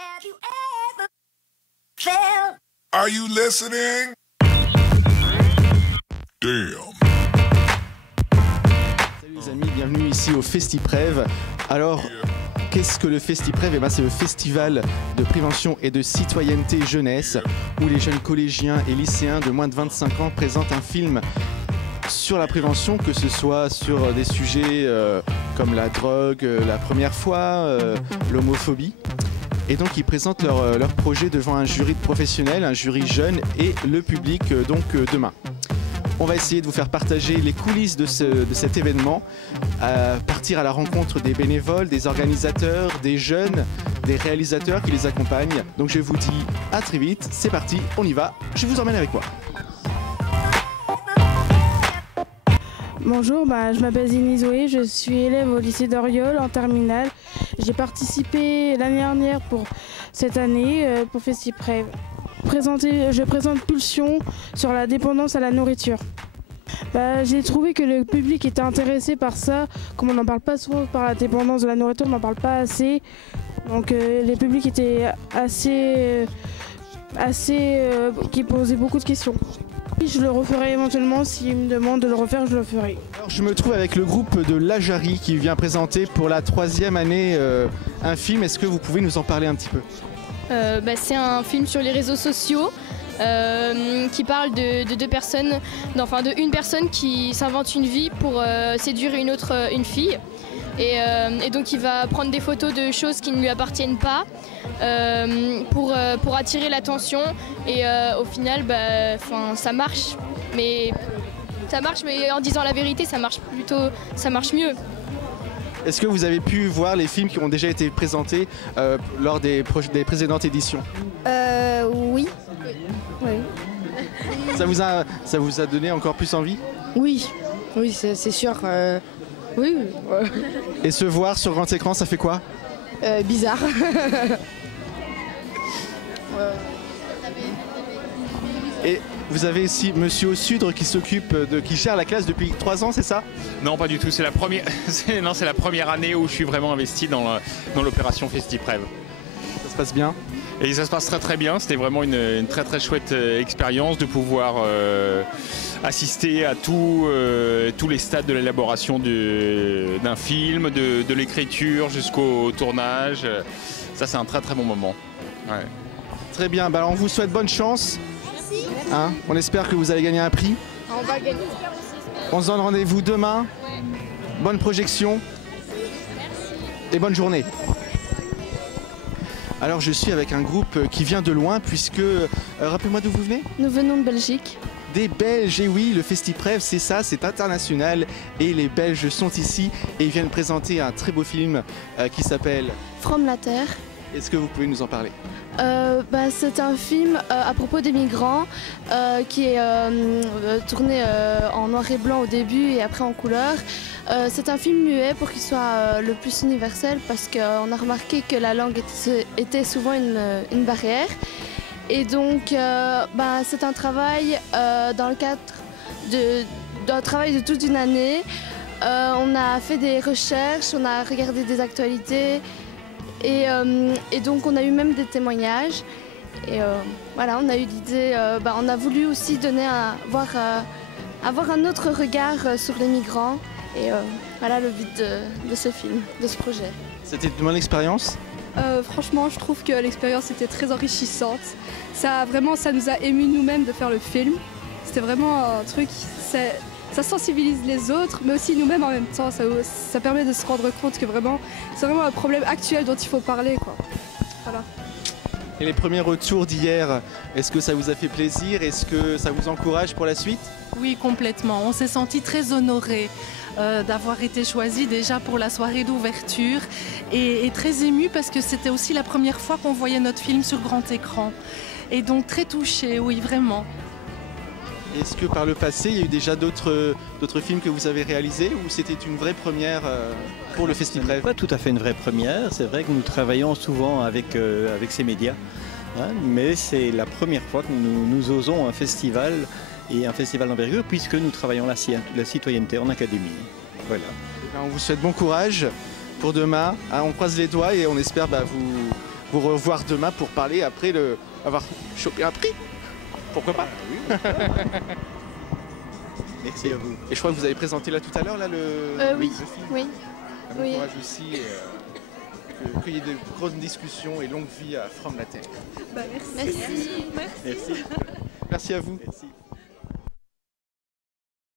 Have you ever felt? Are you listening? Damn. Salut les amis, bienvenue ici au FestiPrev. Alors, qu'est-ce que le FestiPrev? C'est le festival de prévention et de citoyenneté jeunesse où les jeunes collégiens et lycéens de moins de 25 ans présentent un film sur la prévention, que ce soit sur des sujets comme la drogue, la première fois, l'homophobie. Et donc ils présentent leur projet devant un jury de professionnels, un jury jeune et le public demain. On va essayer de vous faire partager les coulisses de cet événement, partir à la rencontre des bénévoles, des organisateurs, des jeunes, des réalisateurs qui les accompagnent. Donc je vous dis à très vite, c'est parti, on y va, je vous emmène avec moi. Bonjour, je m'appelle Zini Zoé, je suis élève au lycée d'Oriol en terminale. J'ai participé l'année dernière pour cette année pour FestiPrev. Je présente Pulsion sur la dépendance à la nourriture. J'ai trouvé que le public était intéressé par ça. Comme on n'en parle pas souvent par la dépendance de la nourriture, on n'en parle pas assez. Donc les publics étaient qui posaient beaucoup de questions. Je le referai éventuellement, s'ils me demandent de le refaire, je le ferai. Alors, je me trouve avec le groupe de l'Ajari qui vient présenter pour la 3e année un film. Est-ce que vous pouvez nous en parler un petit peu? C'est un film sur les réseaux sociaux qui parle de deux personnes, une personne qui s'invente une vie pour séduire une fille. Et donc il va prendre des photos de choses qui ne lui appartiennent pas pour attirer l'attention et au final ça marche. Mais en disant la vérité ça marche mieux. Est-ce que vous avez pu voir les films qui ont déjà été présentés lors des précédentes éditions? Oui. Ça vous a donné encore plus envie? Oui, c'est sûr. Oui. Et se voir sur grand écran, ça fait quoi? Bizarre. Et vous avez ici Monsieur Sudre qui qui gère la classe depuis 3 ans, c'est ça? Non, pas du tout. C'est la première. C'est la première année où je suis vraiment investi dans l'opération FestiPrev. Ça se passe bien? Et ça se passe très très bien. C'était vraiment une très très chouette expérience de pouvoir assister à tous les stades de l'élaboration d'un film, de l'écriture jusqu'au tournage. Ça, c'est un très très bon moment. Ouais. Très bien. On vous souhaite bonne chance. Hein, on espère que vous allez gagner un prix. On va gagner. On se donne rendez-vous demain. Ouais. Bonne projection. Et bonne journée. Alors je suis avec un groupe qui vient de loin puisque... rappelez-moi d'où vous venez? Nous venons de Belgique. Des Belges, et oui, le FestiPrev, c'est ça, c'est international. Et les Belges sont ici et ils viennent présenter un très beau film qui s'appelle... From la Terre. Est-ce que vous pouvez nous en parler? C'est un film à propos des migrants qui est tourné en noir et blanc au début et après en couleur. C'est un film muet pour qu'il soit le plus universel parce qu'on a remarqué que la langue était souvent une barrière. Et donc c'est un travail dans le cadre d'un travail de toute une année. On a fait des recherches, on a regardé des actualités. Et donc on a eu même des témoignages et on a eu l'idée, on a voulu aussi avoir un autre regard sur les migrants et voilà le but de ce film, de ce projet. C'était une bonne expérience? Franchement, je trouve que l'expérience était très enrichissante. Ça nous a émus nous-mêmes de faire le film. C'était vraiment un truc, ça sensibilise les autres, mais aussi nous-mêmes en même temps. Ça permet de se rendre compte que c'est vraiment un problème actuel dont il faut parler, quoi. Voilà. Et les premiers retours d'hier, est-ce que ça vous a fait plaisir? Est-ce que ça vous encourage pour la suite? Oui, complètement. On s'est sentis très honorés d'avoir été choisis déjà pour la soirée d'ouverture et très émus parce que c'était aussi la première fois qu'on voyait notre film sur grand écran. Et donc très touchés, oui, vraiment. Est-ce que par le passé, il y a eu déjà d'autres films que vous avez réalisés ou c'était une vraie première pour le FestiPrev? Pas tout à fait une vraie première. C'est vrai que nous travaillons souvent avec ces médias, hein, mais c'est la première fois que nous osons un festival et un festival d'envergure puisque nous travaillons la citoyenneté en académie. Voilà. On vous souhaite bon courage pour demain. On croise les doigts et on espère vous revoir demain pour parler après avoir chopé un prix. Pourquoi pas? Merci à vous. Et je crois que vous avez présenté là tout à l'heure là, le Oui, film. oui. Bon Oui. courage aussi. Qu'il y ait de grosses discussions et longue vie à From la Terre. Bah, merci. Merci. Merci. Merci à vous. Merci.